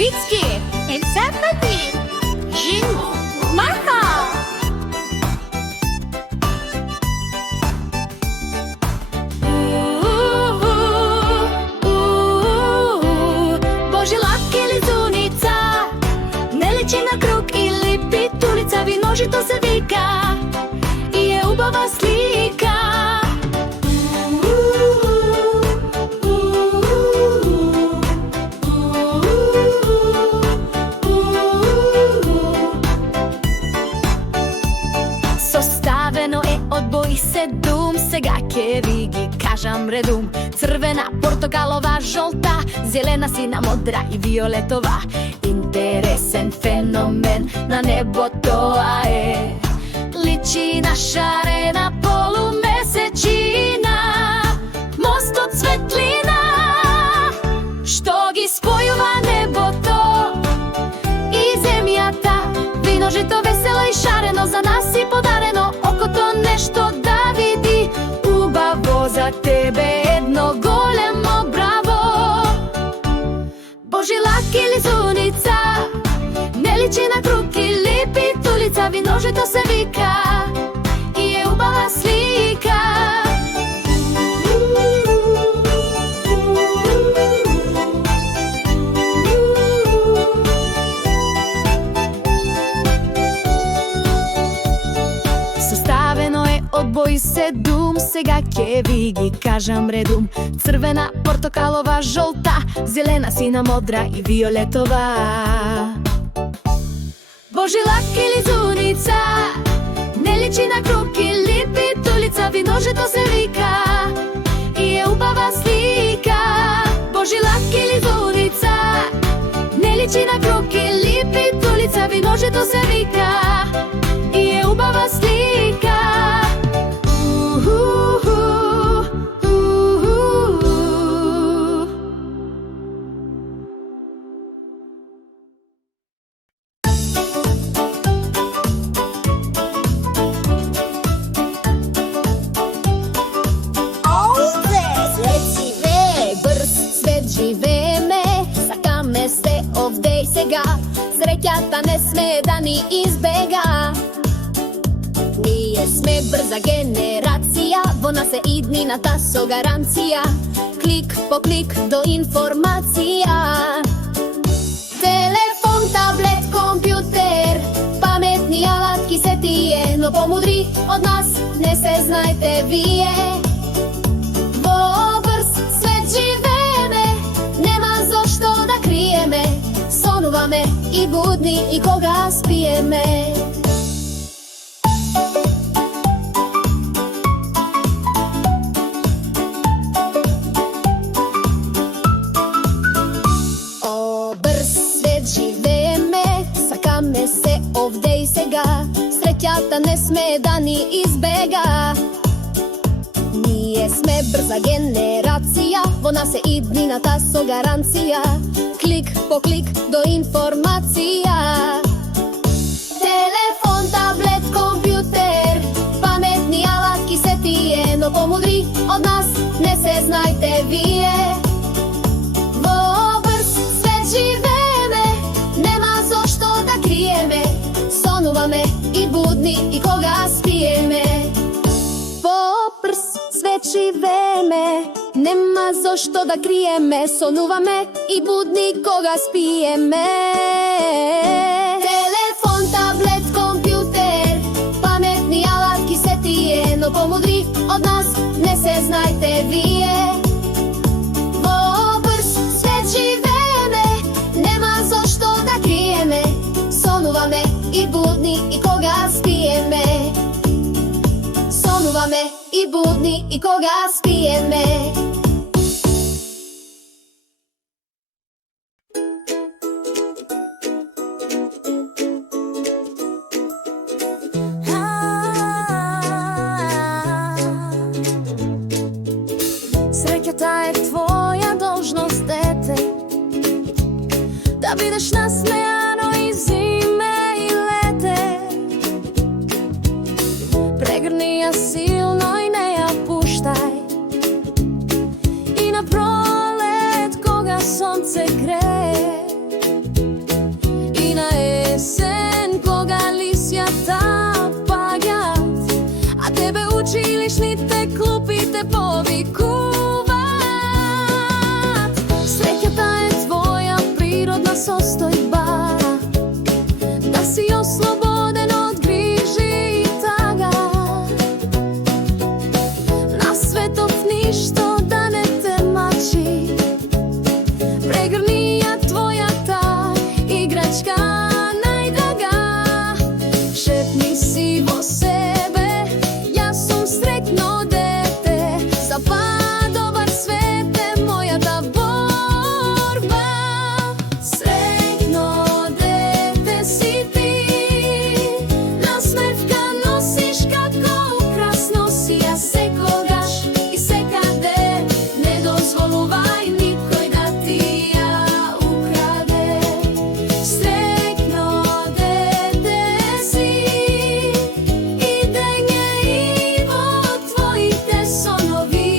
Vicki and Sympathy, Jin, Marka. Божи лак или зуница, не лечи на круг или питулица, виножито се вика и е убава слика. Составено е од бои 7, сега ќе ви ги кажам редум. Црвена, портокалова, жолта, зелена, сина, модра и виолетова. Интересен феномен на небо тоа е. Личи на шарена полумесечина, мост од светлина, што ги спојува небото и земјата. Виножито весело и шарено, за нас и подарено, окото нешто да види. Убаво за тебе едно големо браво. Божи лак или зуница, не личи на круг или питулица, виножито се вика и е убава слика. Составено е од бои 7, сега ќе ви ги кажам редум. Црвена, портокалова, жолта, зелена, сина, модра и виолетова. Божи лак или зуница, не личи на круг или питулица, виножито се вика и е убава слика. Божи лак или зуница, не личи на круг или питулица, виножито се вика и е убава слика. Среќата не сме да ни избега. Ние сме брза генерација, во нас е иднината со гаранција. Клик по клик до информација. Телефон, таблет, компјутер, паметни алатки се тие, но помудри од нас не се знаете вие. Во брз свет живееме, нема зошто да криеме. Сонуваме и будни и кога спиеме. О, брз свет живееме, сакаме се овде и сега. Среќата не сме да ни избега. Ние сме брза генерација, во нас е иднината со гаранција. Клик по клик до информација. Телефон, таблет, компјутер, паметни алатки се тие, но помудри од нас не се знаете вие. Во брз свет живееме, нема зошто да криеме. Сонуваме и будни и кога спиеме. Во брз свет живееме, нема зошто да криеме. Сонуваме и будни кога спиеме. Телефон, таблет, компјутер, паметни алатки се тие, но помудри од нас не се знаете вие. Во брз свет живееме, нема зошто да криеме. Сонуваме и будни и кога спиеме. Сонуваме и будни и кога спиеме. Среќата е твоја должност, дете, да бидеш насмеано и зиме и лете. Прегрни ја силно и не ја пуштај. И на пролет кога сонце грее, те повикуваат. Среќата е твоја природна состојба, да си ослободен од грижи и тага. На светот ништо да не те мачи, прегрни ја твојата играчка најдрага. Шепни си во себе, јас сум среќно дете, за добар свет е мојата борба. Среќно дете си ти, насмевка носиш како украс, носи ја секогаш и секаде, не дозволувај никој да ти ја украде. Среќно дете си, идење и во твоите сонови.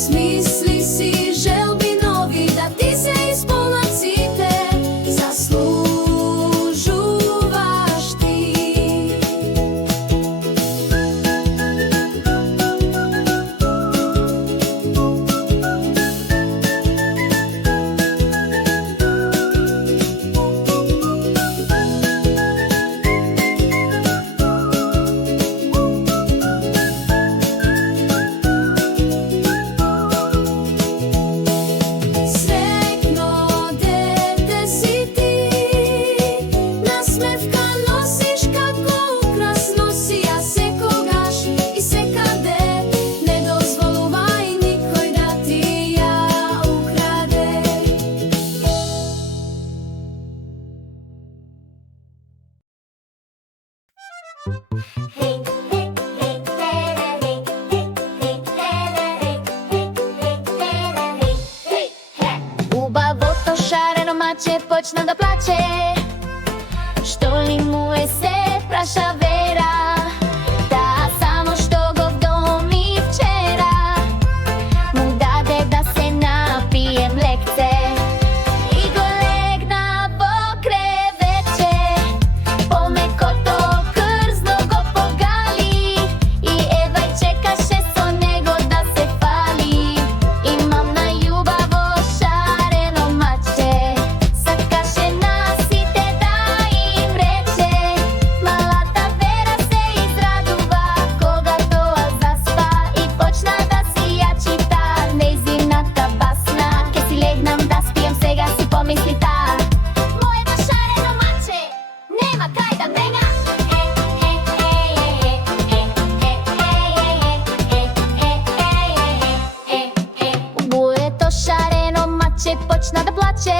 Смисли си желби нови, да ти се исполнат сите, заслужуваш ти. Среќно дете си ти, насмевка носиш како украс, носи ја секогаш и секаде, не дозволувај никој да ти ја украде. Убавото шарено маче почна да плаче. Што ли му е се праша Вера, таа само што го вдоми вчера, му даде да се напие млекце и го легна во кревече. Помекото крзно го погали и едва чекаше со него да се фали. Имам најубаво шарено маче, сакаше на сите да им рече. Малата Вера се израдува кога тоа заспа и почна да си ја чита нејзината басна. Ке си легнам да спијам сега, си помисли таа, моето шарено маче нема кај да бега. Моето шарено маче почна да плаче.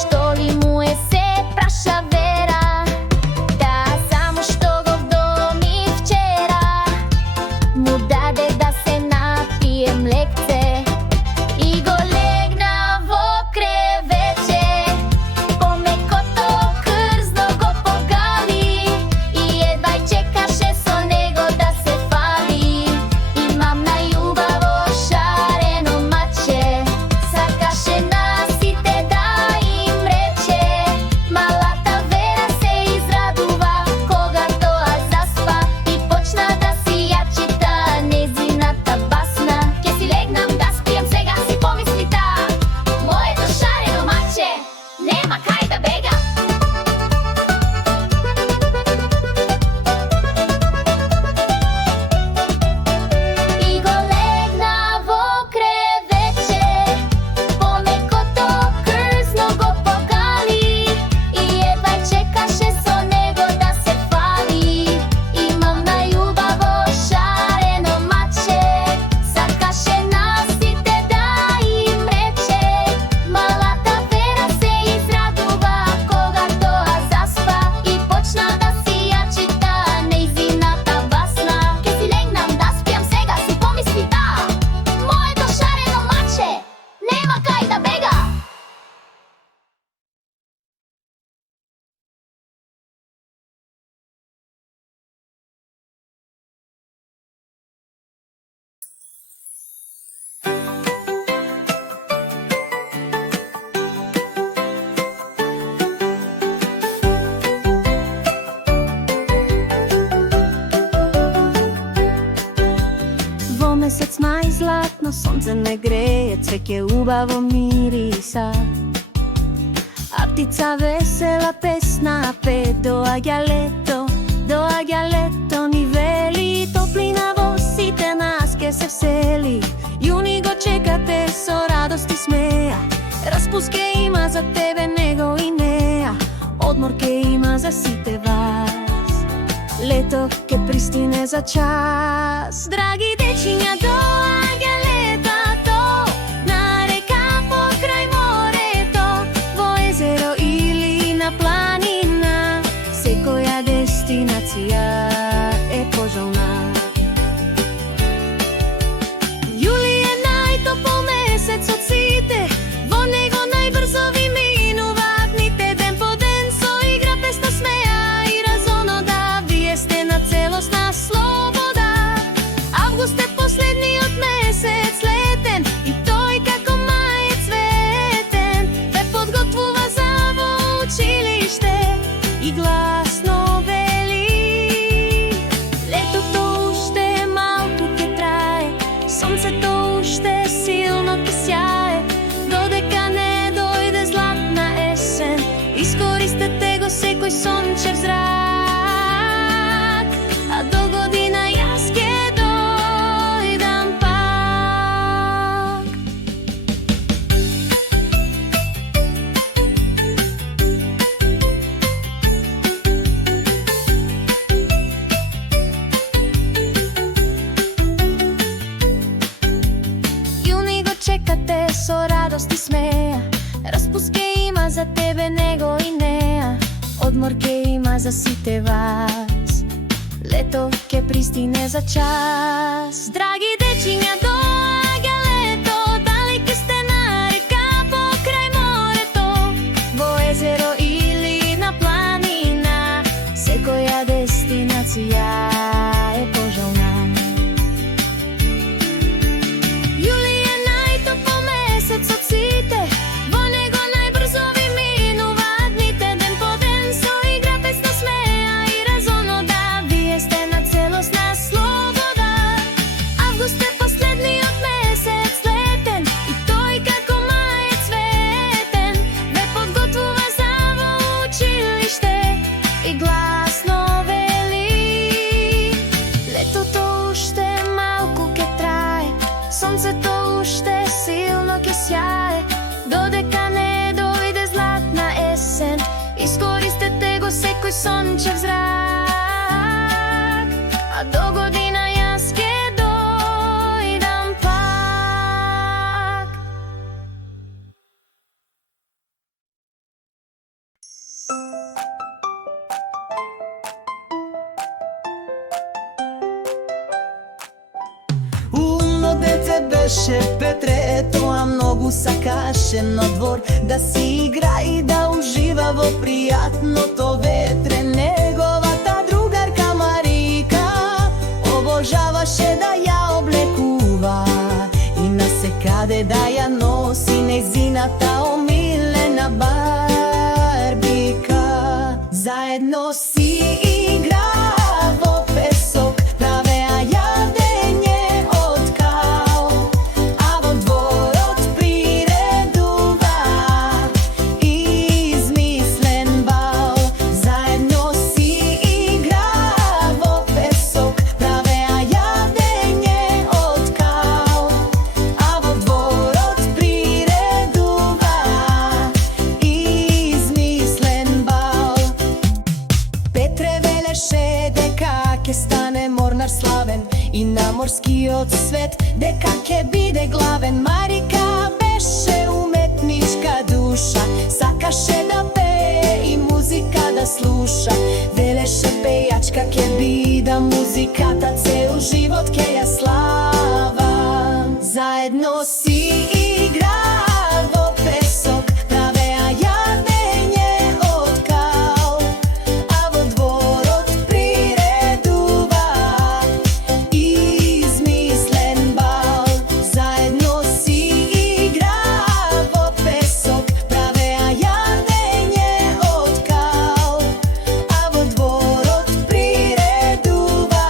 Што ли му е се праша Вера, таа само што го вдоми вчера, му даде да се напие млекце и го легна во кревече. Помекото крзно го погали и едва чекаше со него да се фали. Имам најубаво шарено маче, сакаше на сите да им рече. Малата Вера се израдува кога тоа заспа и почна да си ја чита нејзината басна. Ке си легнам да спијам сега, си помисли таа, моето шарено маче нема кај да бега. И го легна во кревече, помекото крзно го погали и едва чекаше со него да се фали. Имам најубаво шарено маче, сакаше на сите да им рече. Малата Вера се израдува кога тоа заспа и почна да си ја чита нејзината басна. Ке си легнам да спијам сега, си помисли таа, моето шарено маче нема кај да бега. сонце не грее, цвеќе убаво мириса. А птица весела песна пе, доаѓа лето, ни вели, топлина во сите нас ке се всели. Јуни го чекате со радост и смеа, распуст ке има за тебе, него и неа, одмор ке има за сите вас. Лето ке пристине за час. Драги дечиња, доаѓа летото, на река покрај морето, во езеро или на планина, секоја дестинација е пожелна. Јули е најтопол месец од сите, во него најбрзо ви минуваат дните, ден по ден со игра, песна, смеа и разонода, вие сте на целосна слобода. Август е последниот месец летен, и тој како мај цветен ве подготвува за во училиште и гласно вели. Летото уште малку ке трае, сонцето уште силно ке сјае, додека не дојде златна есен, искористете го секој сончев зрак, а до година јас ке дојдам пак. Јуни го чекате со радост и смеа, распуст ке има за тебе, него и неа, одмор ке има за сите вас. Лето ке пристине за час. Драги дечиња, доаѓа лето, дали ке сте на река покрај морето, во езеро или на планина, секоја дестинација е пожелна. Јули е најтопол месец од сите, во него најбрзо ви минуваат дните, ден по ден со игра, песна, смеа и разонода, вие сте на целосна слобода. Август е последниот месец летен, и тој како мај цветен ве подготвува за во училиште и гласно вели. Летото уште малку ке трае, сонцето уште силно ке сјае, додека не дојде златна есен, искористете го секој сончев зрак, а до година јас ке дојдам пак. Умно дете беше Петре, тоа многу сакаше на двор да си игра и да ужива во пријатното ветре. Неговата другарка Марика обожаваше да ја облекува и на секаде да ја носи нејзината омилена Барбика. Заедно си игра во песок, правеа јадење од кал, а во дворот приредува измислен бал. Заедно си игра во песок, правеа јадење од кал, а во дворот приредува измислен бал. Петре велеше дека ќе стане морнар славен и на морскиот свет дека ќе биде главен. Марика беше уметничка душа, сакаше да пее и музика да слуша. Велеше пејачка ќе бида, музиката цел живот ќе ја славам. Заедно си игра во песок, правеа јадење од кал, а во дворот приредува измислен бал. Заедно си игра во песок, правеа јадење од кал, а во дворот приредува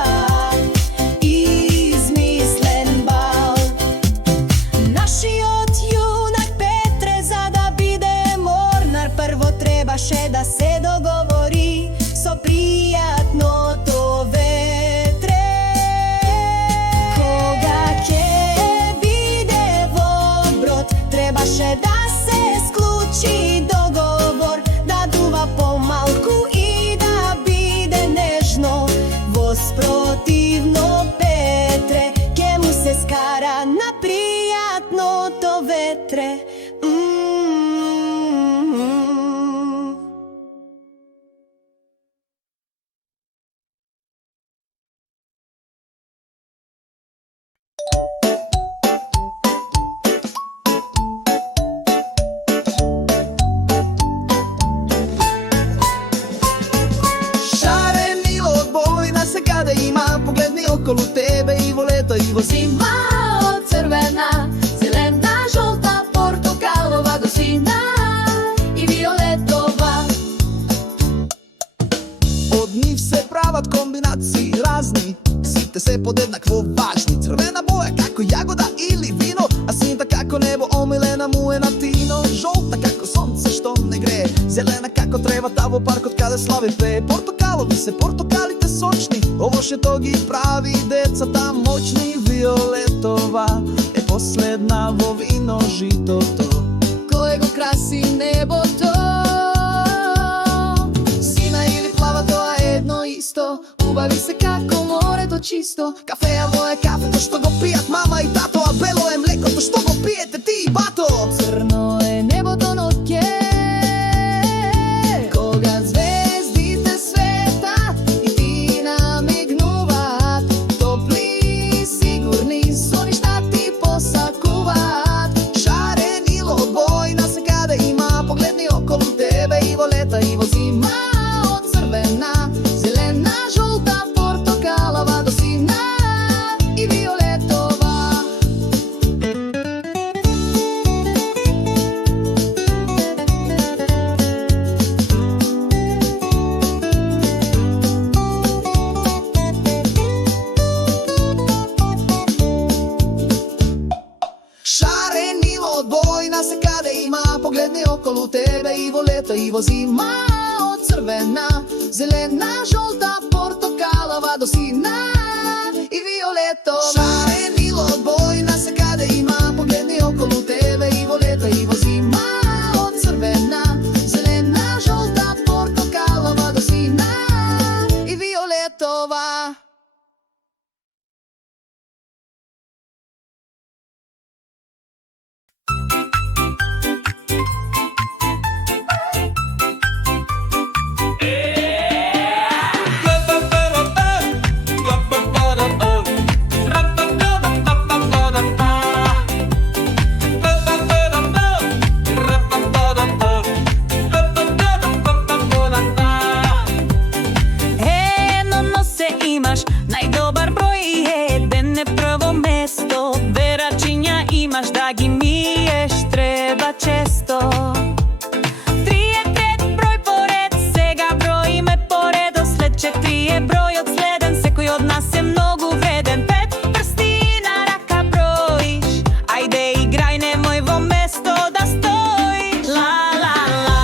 може да се склучи договор, да дува помалку и да биде нежно. Воспротивно Петре, ке му се скара на пријатното ветре. Шарени од бојна се каде има, погледни околу тебе и во лето и во зима. Зима од црвена, зелена, жолта, портокалова до сина и виолетова. Од нив се прават комбинации разни, сите се подеднакво важни. Црвена боја како јагода или вино, а синта како небо омилена му е на тино. Жолта како сонце што не грее, зелена како тревата во паркот каде слави пее. Портокалови се портокалите сочни, овошето ги прави децата моćни. Виолетова е последна во вино житото, Кој го краси небото? сина или плава, тоа е едно исто. Убави се како морето чисто. Кафеаво е кафето што го пијат мама и тато, а бело е млекото што го пиете ти и бато. Црно е небото ноќе, кога звездите светат и ти намигнуваат. Топли, сигурни соништа ти посакуваат. Шарени од бојна се каде има, погледни околу тебе и во лета и во зима. Од црвена, зелена, жолта, портокалова до сина и виолетова. Шарени од бојна се каде има, погледни околу тебе и во лето и во зима. Од црвена, зелена, жолта, портокалова до сина и виолетова. Шарени од бојна се каде има, погледни околу тебе и во лето и во зима. Од црвена, зелена, жолта, портокалова до сина и виолетова. Едно носе имаш, најдобар број и еден е прво место. Верачиња имаш да ги миеш, треба често. Три е трет број поред, сега броиме поредослед. Четири е бројот следен, секој од нас е многу вреден. Пет прсти на рака броиш, ајде играј, немој во место да стоиш. Ла, ла, ла,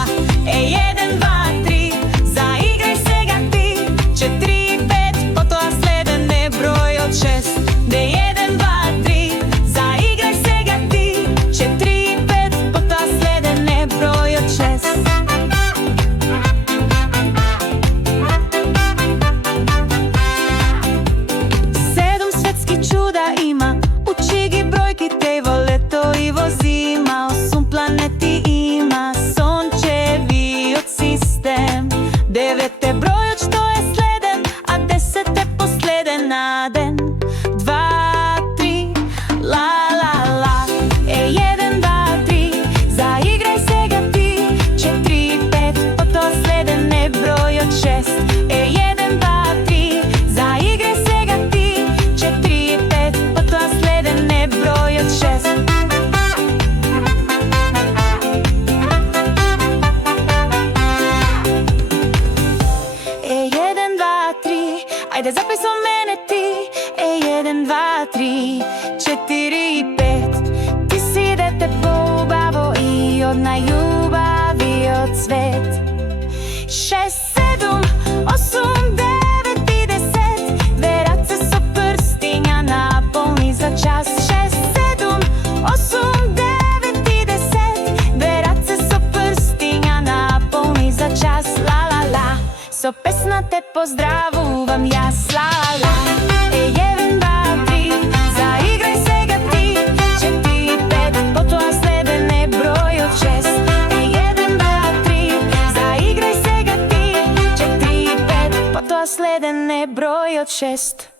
е 1, 2, 3, заиграј сега ти. 4, 5, потоа следен е бројот 6. Де 1, 2, 3, заиграј сега ти. 4, 5, потоа следен е бројот 6. Седум светски чуда има, учи ги бројките и во лето и во зима. 8 планети има, сончевиот систем. 9 е бројот што е следен, а 10 е последен на ден. 2, 3, ла, ла, ла, е 1, 2, 3, заиграј сега ти. 4, 5, потоа следен е бројот 6. Е 1, 2, 3, заиграј сега ти. 4, 5, потоа следен е бројот 6. Е 1, 2, 3, ајде запај со мене ти. Е 1, 2, 3, 4 и 5. Ти си дете поубаво и од најубавиот свет. 6, 7, 8, 9 и 10. Вераце со прстиња наполни за час. 6, 7, 8, 9 и 10. со песна те поздравувам јас. Ла-ла, еден, два, три, заиграј сега ти. 4, 5, потоа следен е бројот 6. Еден, два, три, заиграј сега ти. 4, 5, потоа следен е бројот 6.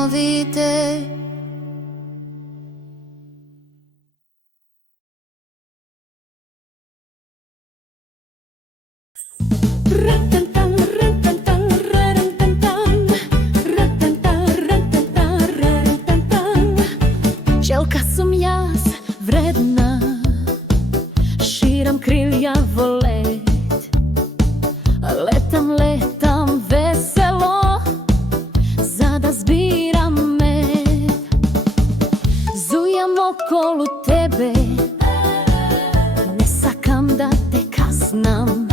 новите. Пчелка сум јас вредна, ширам крилја во лет. Летам, летам весело, за да збирам мед. Зујам околу тебе, не сакам да те казнам.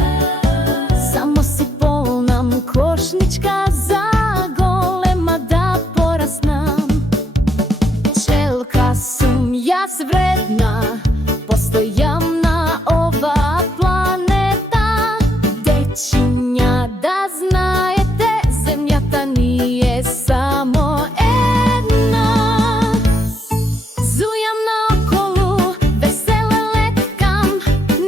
Само си полнам кошничка за голема да пораснам. Пчелка сум јас вредна, постојам на ова планета. Дечиња да знаете, земјата ни е само една. Зујам наоколу, весела леткам,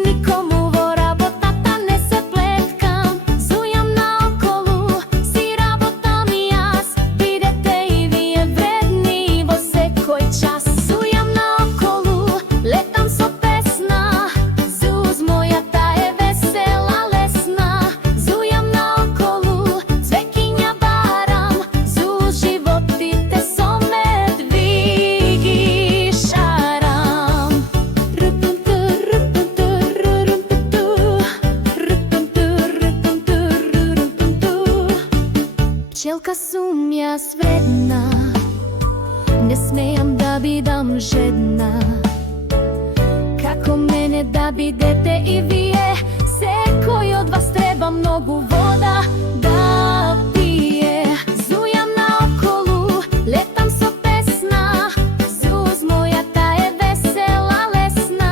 никому во работата не се плеткам. Зујам наоколу, си работам јас, бидете и вие вредни во секој час. Зујам наоколу, летам со песна, зуз мојата е весела лесна. Зујам наоколу, цвеќиња барам, зуз животите со медви ги шарам. Рпнту, рпнту, рпнту, рпнту, рпнту, рпнту. Пчелка сум јас вредна, не смеам да бидам жедна. Како мене да бидете и вие, секој од вас треба многу вода да пие. Зујам наоколу, летам со песна, зуз мојата е весела лесна.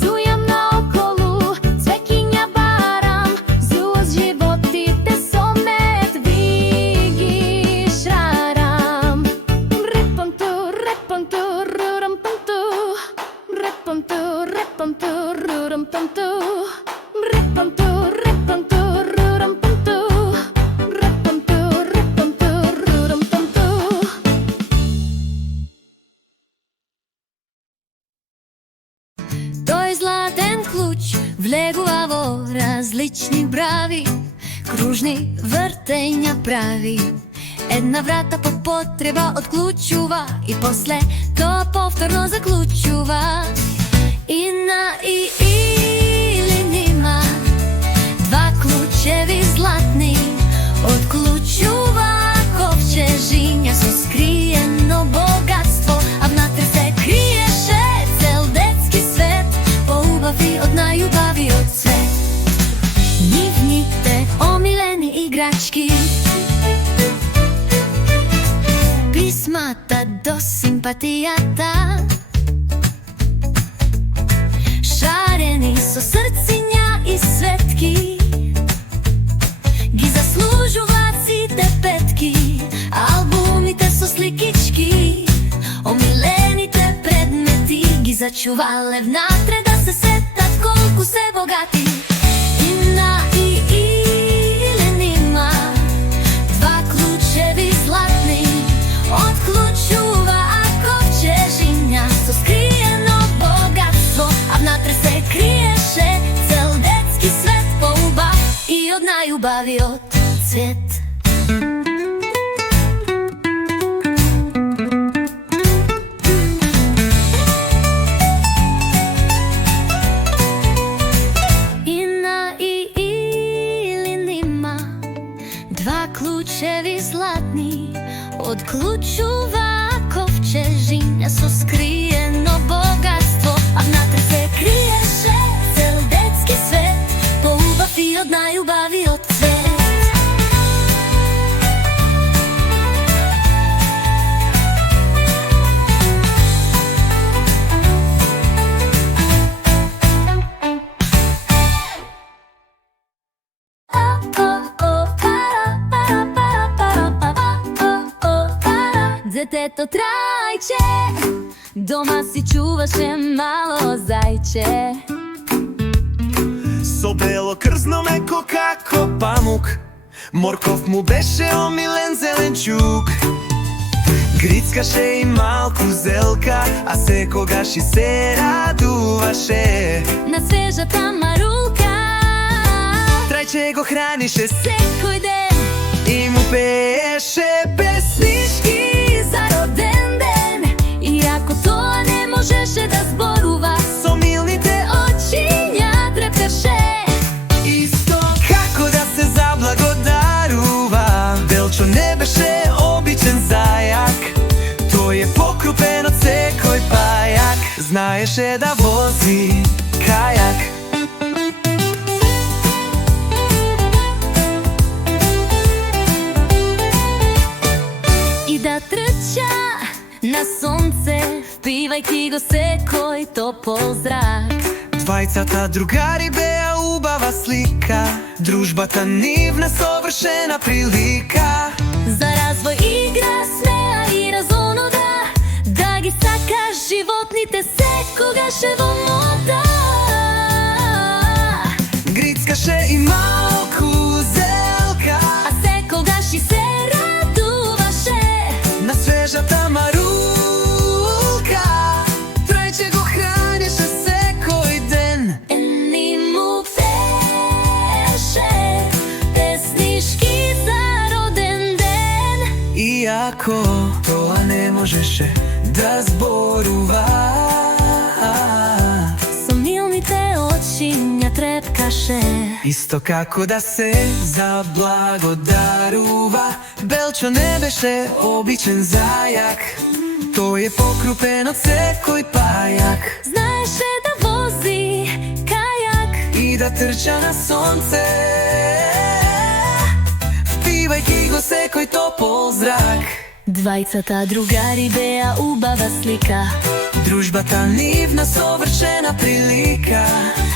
Зујам наоколу, цвеќиња барам, зуз животите со медви ги шарам. Репанту, репанту, рурампанту, репанту, репанту, рурампанту, репанту, репанту, рурампанту, репанту, репанту, рурампанту. Тој златен клуч влегува во различни брави, кружни вртења прави. Една врата по потреба отклучува и после тоа повторно заклучува. Ина и или нима, два клучеви златни, отклучува ковчежиња со скриено богатство, а внатре се криеше цел детски свет, поубав и од најубавиот свет. Нивните омилени играчки, писмата до симпатијата, шарени со срциња и светки, ги заслужуваат сите петки. Албумите со сликички, омилените предмети ги зачувале внатре да се сетат колку се богати. Ина и или нима, два клучеви златни, отклучува ковчежиња со скриено богатство, а внатре се криеше цел детски свет, поубав и од најубавиот цвет. Ина и или нима, два клучеви златни, отклучува ковчежиња со скриено богатство, а внатре се криеше цел детски свет, поубав и од најубавиот цвет. Детето трајче, дома си чуваше мало зајче. Со бело крзно меко како памук, морков му беше омилен зеленчук. Грицкаше и малку зелка, а секогаш и се радуваше. На свежата марулка Трајче го хранише секој ден и му пееше песнички за роден ден. Иако тоа не можеше да зборува, со милните очиња трепкаше. исто како да се заблагодарува. Белчо не беше обичен зајак, тој е покрупен од секој пајак. Знаеше да вози кајак. И да трча на сонце, впивајќи го секој топол зрак. Двајцата другари беа убава слика, дружбата нивна совршена прилика. За развој, игра, смеа и разонода, да ги сакаш животните секогаш е во мода. Грицкаше и малку зелка, А секогаш и се радуваше. на свежата марулка. Трајче го хранише секој ден. Ени му пеше песнички за роден ден. Иако тоа не можеше да зборува, Со милните очиња трепкаше. исто како да се заблагодарува. Белчо не беше обичен зајак, тој е покрупен од секој пајак. Знаеше да вози кајак. И да трча на сонце, впивајќи го секој топол зрак. Двајцата другари беа убава слика, Дружбата нивна совршена прилика.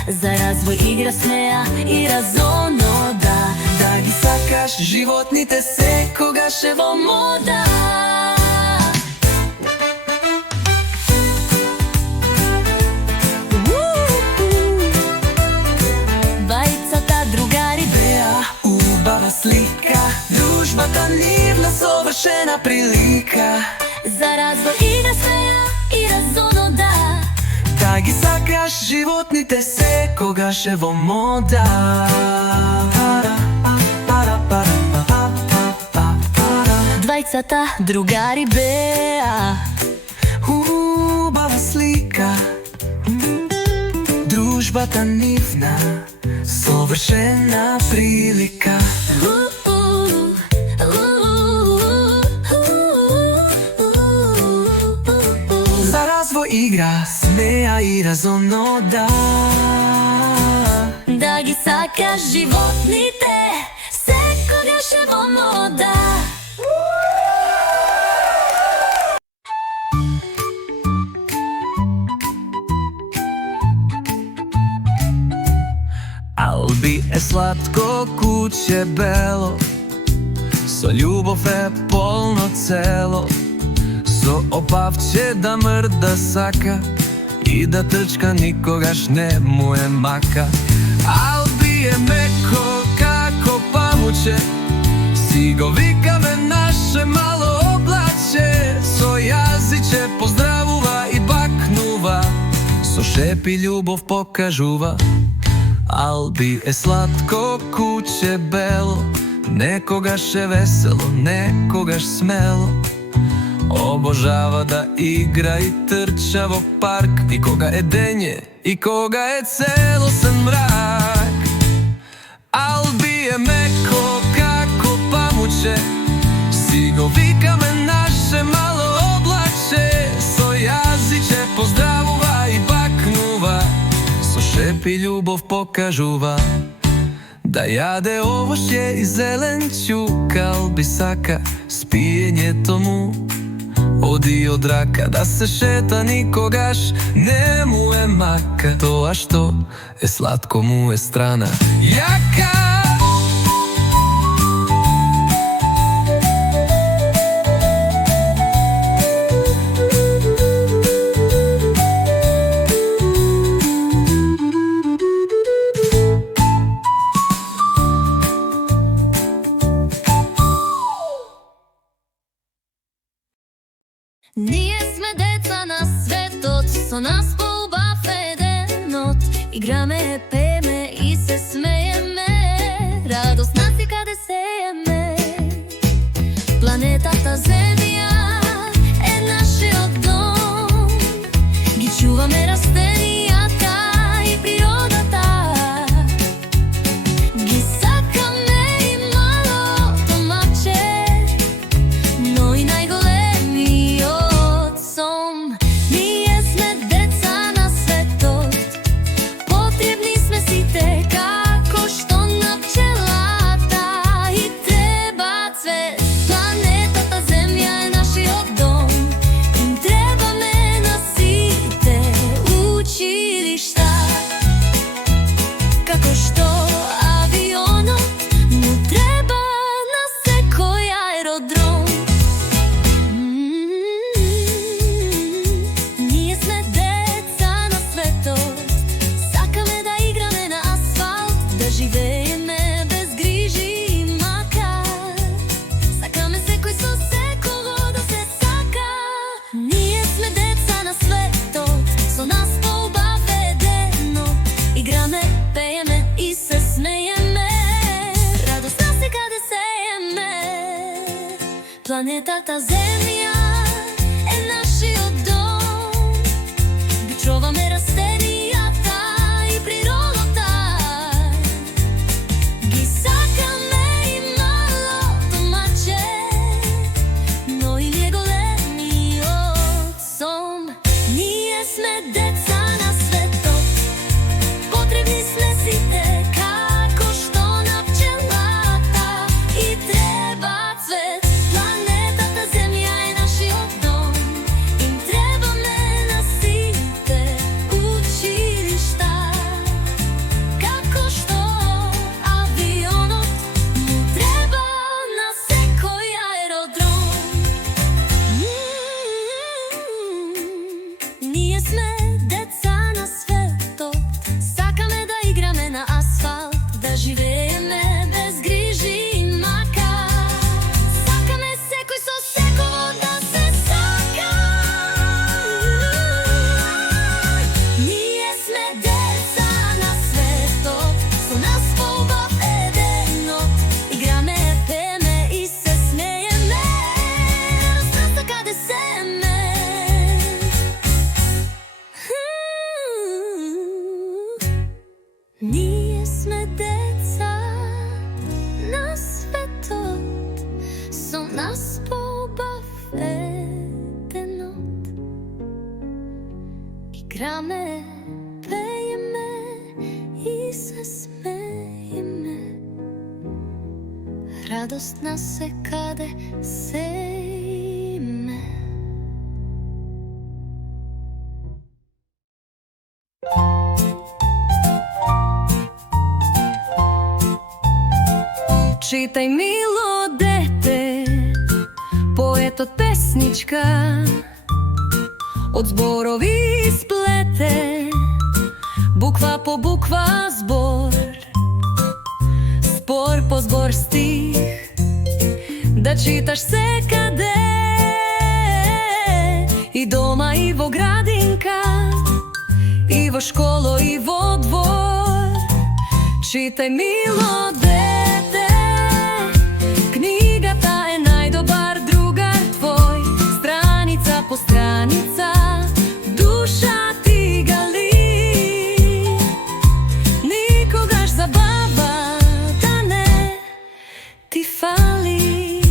за развој, игра, смеа и разонода, Да ги сакаш животните секогаш е во мода. Двајцата другари Беа убава слика, дружбата нивна совршена прилика. за развој, игра, смеа и разонода. Да ги сакаш животните секогаш е во мода. Двајцата другари беа Убава слика, дружбата нивна совршена прилика. За развој, игра, смеа и разонода. да ги сакаш животните секогаш е во мода. Алби е сладко куче бело, со љубов е полно цело, со опавче да мрда сака и да трчка никогаш не му е мака. Алби е меко како памуче, си го викаме наше мало облаче, со јазиче поздравува и бакнува, со шепи љубов покажува. Алби е сладко куче бело, некогаш е весело, некогаш смело. Обожава да игра и трча во парк, и кога е дење, и кога е целосен мрак. Алби е меко како памуче, си го викаме наше мало облаче, со јазиче поздравува и бакнува, со шепи љубов покажува. Да јаде овошје и зеленчук, Алби сака спиењето му оди од рака, да се шета никогаш не му е мака. Тоа што е сладко му е страна јака. Ние сме деца на светот, со нас поубав еденот. Играме, пееме и се смееме, радост нас и каде сееме. Планетата Земја е нашиот дом, ги чуваме растенијата и природата. Ги сакаме и малото маче, но и најголемиот сом. Ние сме деца на светот, потребни сме сите како што на пчелата и треба цвет. Планетата Земја е нашиот дом, им требаме на сите училишта. Како што авионот му треба на секој аеродром. Ние сме деца на светот, сакаме да играме на асфалт, да живееме без грижи и макар. Сакаме секој со секого да се сака. Ние сме деца на светот, со нас поубав еденот. Играме, пееме и се смееме, радост нас е каде сееме. Планетата Земја е нашиот дом, ги чуваме растенијата и природата. Ги сакаме и малото маче, но и неголемиот сом. Ние сме деца на светот, потребни сме сите како што на пчелата и треба цвет. Планетата Земја е нашиот дом, им требаме на сите училишта. Како што авионот му треба на секој аеродром. Ние сме деца на светот, сакаме да играме на асфалт, да живееме без грижи и макар. Сакаме секој со секого да се сака. Ние сме деца на светот, со нас поубав еденот. Играме, пееме и се смееме, радост нас е каде сееме. Ние сме деца на светот, со нас поубав еденот. Играме, пееме и се смееме, радост нас е каде сееме. Читај, мило дете, поетот песничка, од зборови сплете, буква по буква збор, спор по збор стих, да читаш секаде, и дома и во градинка, и во школо и во двор. Читај, мило дете, книгата е најдобар другар твој, страница по страница, душа ти гали. Никогаш забавата не ти фали.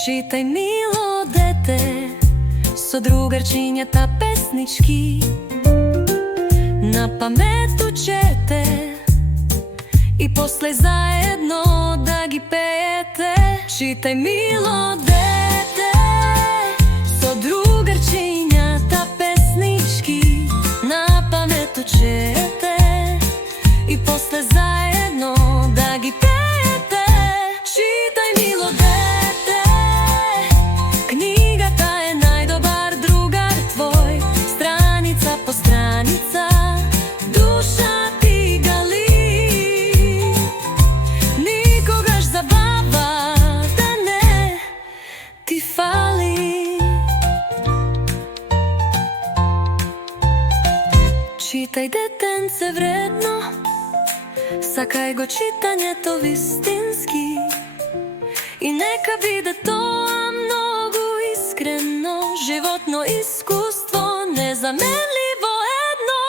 Читај, мило дете, со другарчињата песнички, на памет учете, и после заедно да ги пеете. Читај, мило дете, со другарчињата песнички, на памет учете, и после заедно да ги пеете. Читај, мило дете, книгата е најдобар другар твој, страница по страница, душа ти гали. Никогаш забавата не ти фали. Сакај го читањето вистински и нека биде тоа многу искрено, животно искуство, незаменливо едно.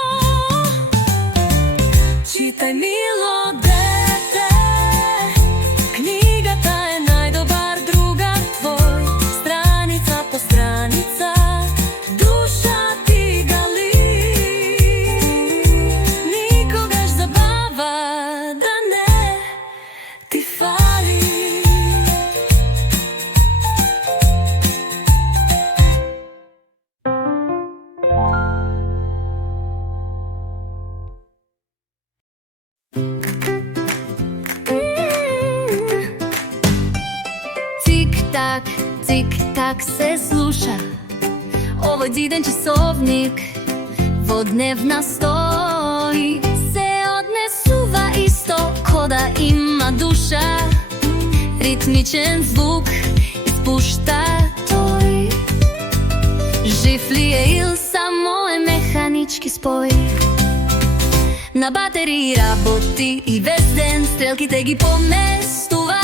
Читај, мило дете, книгата е најдобар другар твој, страница по страница душа ти гали, никогаш забава да не ти фали. Тик-так, тик-так се слуша овој диден часовник во дневна стои, се однесува исто ко да има душа, ритмичен звук испушта тој. Жив ли е ил само е механички спој? На батерии работи и вез ден стрелките ги поместува,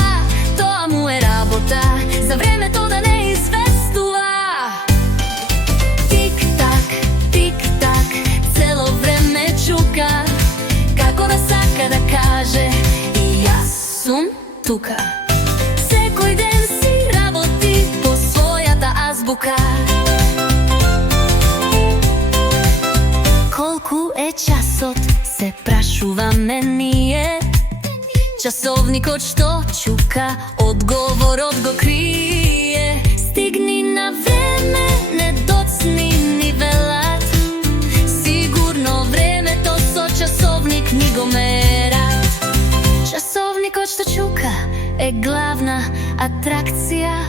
тоа му е работа, за времето да не известува. Тик-так, тик-так, цело време чука, како да сака да каже и јас сум тука. Секој ден си работи по својата азбука. Колку е часот, се прашуваме ние, часовникот што чука, одговорот го крие. Стигни на време, не доцни ни велат, сигурно времето со часовник ни го мерат. Часовникот што чука е главна атракција,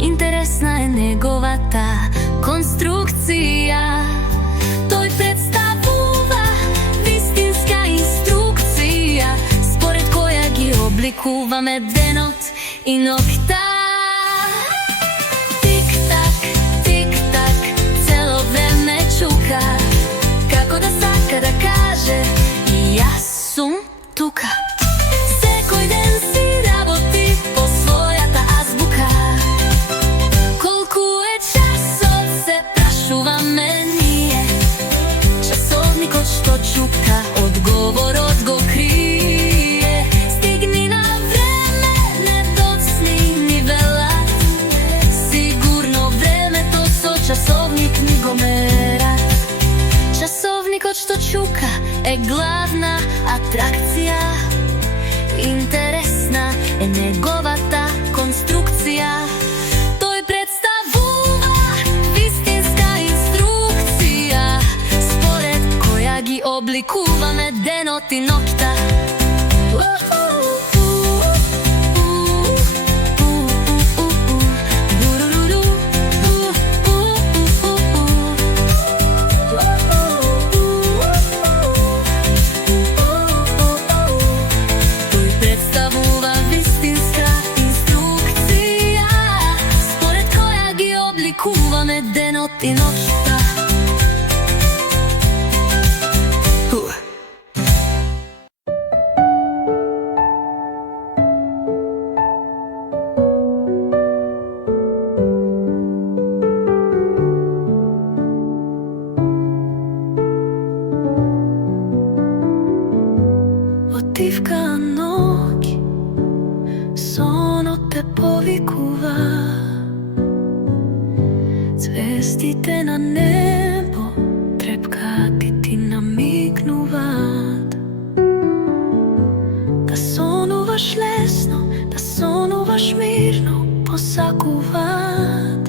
интересна е неговата конструкција. Тој представува вистинска инструкција, според која ги обликуваме денот и ноќта. Тик-так, тик-так, цело време чука, како да сака да каже и јас сум тука. Секој ден си работи по својата азбука. Колку е часот, се прашуваме ние, часовникот што чука, одговорот го крие. Стигни на време, не доцни ни велат, сигурно времето со часовник ни го мерат. Часовникот што чука е главна атракција, интересна е неговата конструкција. Тој представува вистинска инструкција, според која ги обликуваме денот и ноќта. Тој представува вистинска инструкција, според која ги обликуваме денот и ноќта. Отивка ноќ, сонот те повикува, звездите на небо трепкаат и ти намигнуваат. Да сонуваш лесно, да сонуваш мирно, посакуваат.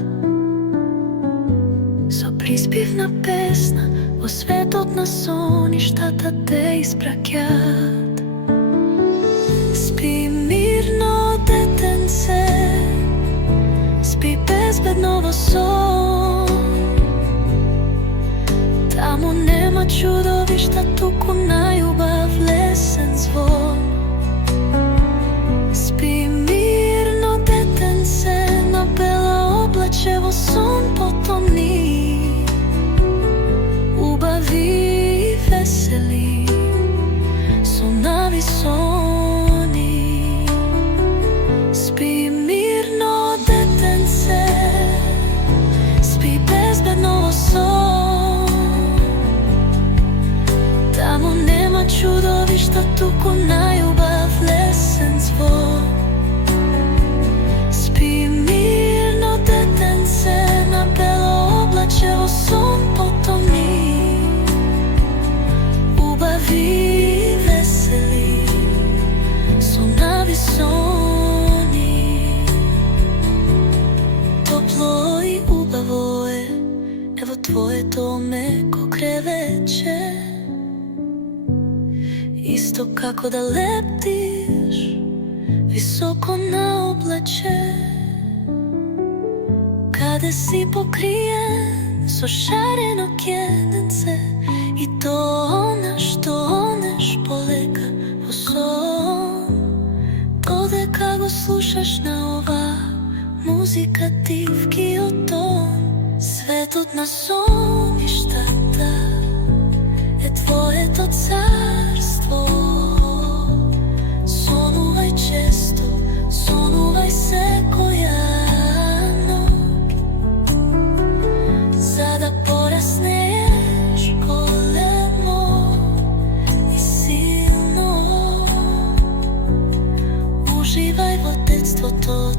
Со приспивна песна во светот на соништата те испраќаат. Спи мирно, детенце, спи безбедно во сон. Таму нема чудовишта, туку најубав лесен звон. Спи мирно, детенце, на бела облаче во сон потони. Убави и весели, со нави novi soni. Spi mirno detence, spi bezbedno son. Tamo nema čudovišta, tuku najubav lesen zvon. Spi mirno detence, na belo oblače o son potomi. Ubavi veseli, sonavi soni. Toplo i ubavo je, evo tvoje to meko kreveće. Isto kako da leptiš visoko na oblače. Kada si pokrijen so šareno kjedence, i to ona što oneš poleka u son. Dode kako slušaš na ova muzika divki o ton. Светот на сонништата е твоето царство. Сонувај често, сонувај секоја ноќ, за да пораснеш големо и силно. Уживај во детството